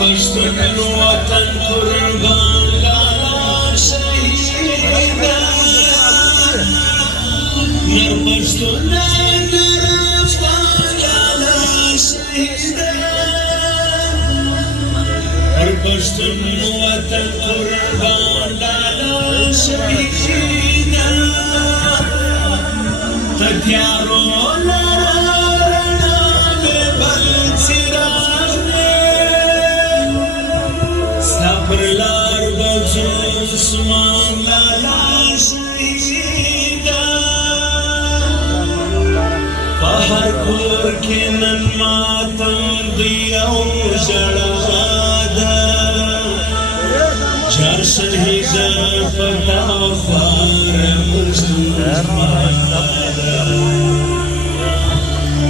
پشتون وطن قربان لالا شهیدا نر پشتون نر افغان لالا شهیدا نر پشتون وطن قربان لالا شهیدا تتیارو پرلار بچو سمان لالا شهیدا پہر کور کے نن ماتم دیو جڑادا چار شہیدا پتا فار مصطفیٰ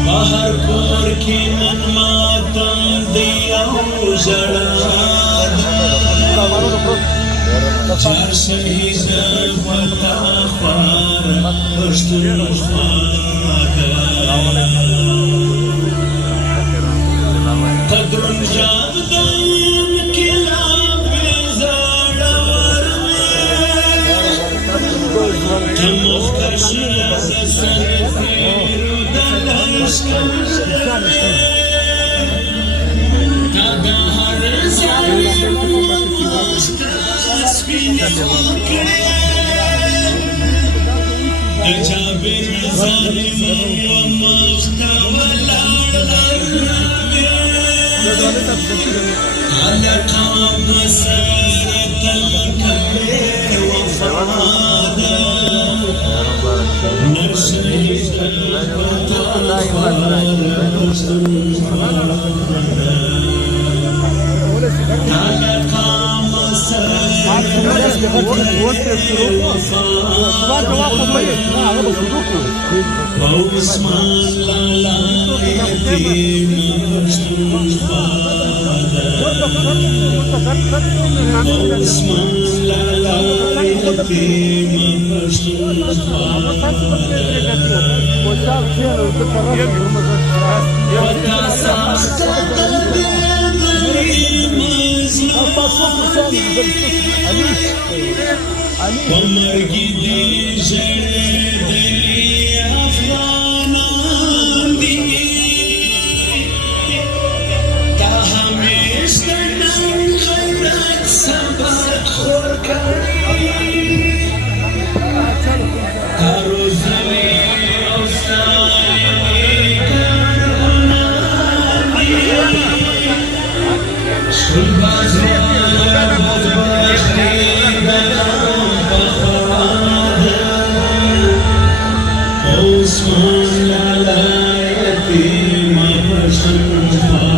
پہر کور کے نن ماتم دیو جڑادا چار شهیدا پتا خوار پشتون خوادا قدرن جاب دایم کلاب زاڑا ورمی تمخ کرشن سسن تیرو دلش کرمی تادا هر زایم جابر ظالم ومختول على قام مسارة الكبير وفرادا نرشد على قام مسارة وعثمان لالا يتيم مصطفى وعثمان لالا يتيم مصطفى ومرگی دی جڑ دلی افغانان دی تا ہمیش دنن خیرات سبق خور کری تا روزوی اوستانی کارونان دی شلبازی بدبختی عثمان لالا يتيم مصطفى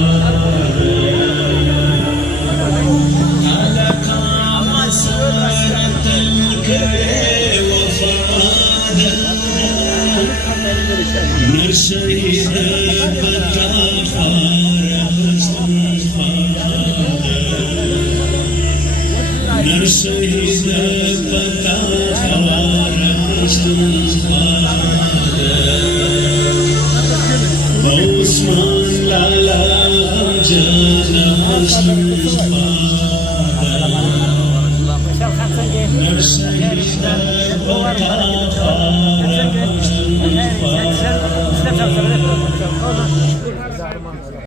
على قام مسارة الكريم وفرادا نر شهيدا بتا فار مصطفى نر شهيدا بتا فار مصطفى عثمان لالا جانا مصطفى نرشد بتا